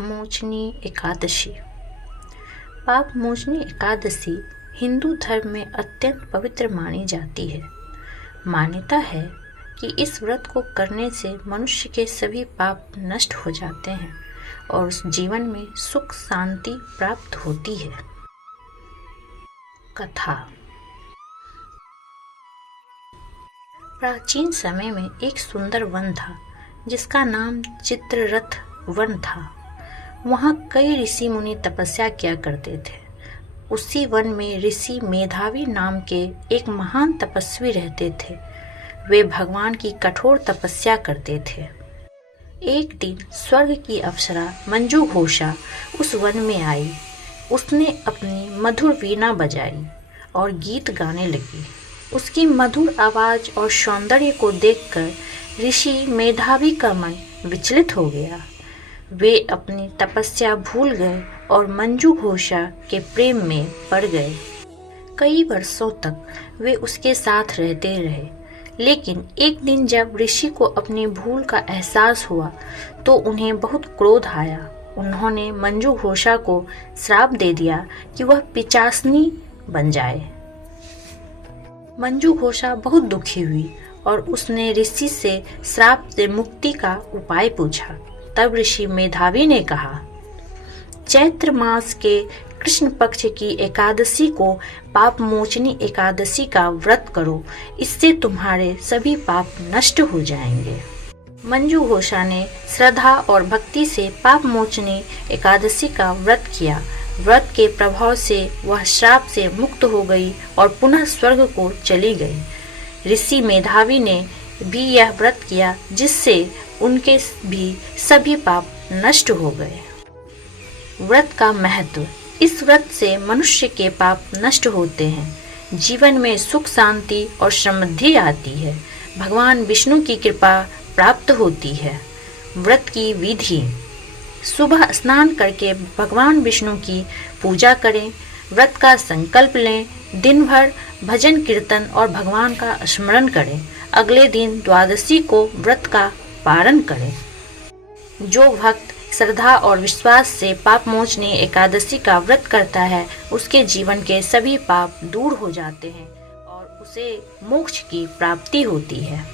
मोचनी एकादशी। पाप मोचनी एकादशी हिंदू धर्म में अत्यंत पवित्र मानी जाती है। मान्यता है कि इस व्रत को करने से मनुष्य के सभी पाप नष्ट हो जाते हैं और उस जीवन में सुख शांति प्राप्त होती है। कथा। प्राचीन समय में एक सुंदर वन था जिसका नाम चित्ररथ वन था। वहाँ कई ऋषि मुनि तपस्या किया करते थे। उसी वन में ऋषि मेधावी नाम के एक महान तपस्वी रहते थे। वे भगवान की कठोर तपस्या करते थे। एक दिन स्वर्ग की अप्सरा मंजू घोषा उस वन में आई। उसने अपनी मधुर वीणा बजाई और गीत गाने लगी। उसकी मधुर आवाज और सौंदर्य को देखकर ऋषि मेधावी का मन विचलित हो गया। वे अपनी तपस्या भूल गए और मंजू घोषा के प्रेम में पड़ गए। कई वर्षों तक वे उसके साथ रहते रहे, लेकिन एक दिन जब ऋषि को अपनी भूल का एहसास हुआ तो उन्हें बहुत क्रोध आया। उन्होंने मंजू घोषा को श्राप दे दिया कि वह पिशाचिनी बन जाए। मंजू घोषा बहुत दुखी हुई और उसने ऋषि से श्राप से मुक्ति का उपाय पूछा। तब ऋषि मेधावी ने कहा, चैत्र मास के कृष्ण पक्ष की एकादशी को पाप मोचनी एकादशी का व्रत करो। इससे तुम्हारे सभी पाप नष्ट हो जाएंगे। मंजू घोषा ने श्रद्धा और भक्ति से पाप मोचनी एकादशी का व्रत किया। व्रत के प्रभाव से वह श्राप से मुक्त हो गई और पुनः स्वर्ग को चली गई। ऋषि मेधावी ने भी यह व्रत किया, जिससे उनके भी सभी पाप नष्ट हो गए। व्रत का महत्व। इस व्रत से मनुष्य के पाप नष्ट होते हैं, जीवन में सुख शांति और समृद्धि आती है, भगवान विष्णु की कृपा प्राप्त होती है। व्रत की विधि। सुबह स्नान करके भगवान विष्णु की पूजा करें, व्रत का संकल्प लें, दिन भर भजन कीर्तन और भगवान का स्मरण करें। अगले दिन द्वादशी को व्रत का पारण करें। जो भक्त श्रद्धा और विश्वास से पाप मोचनी एकादशी का व्रत करता है, उसके जीवन के सभी पाप दूर हो जाते हैं और उसे मोक्ष की प्राप्ति होती है।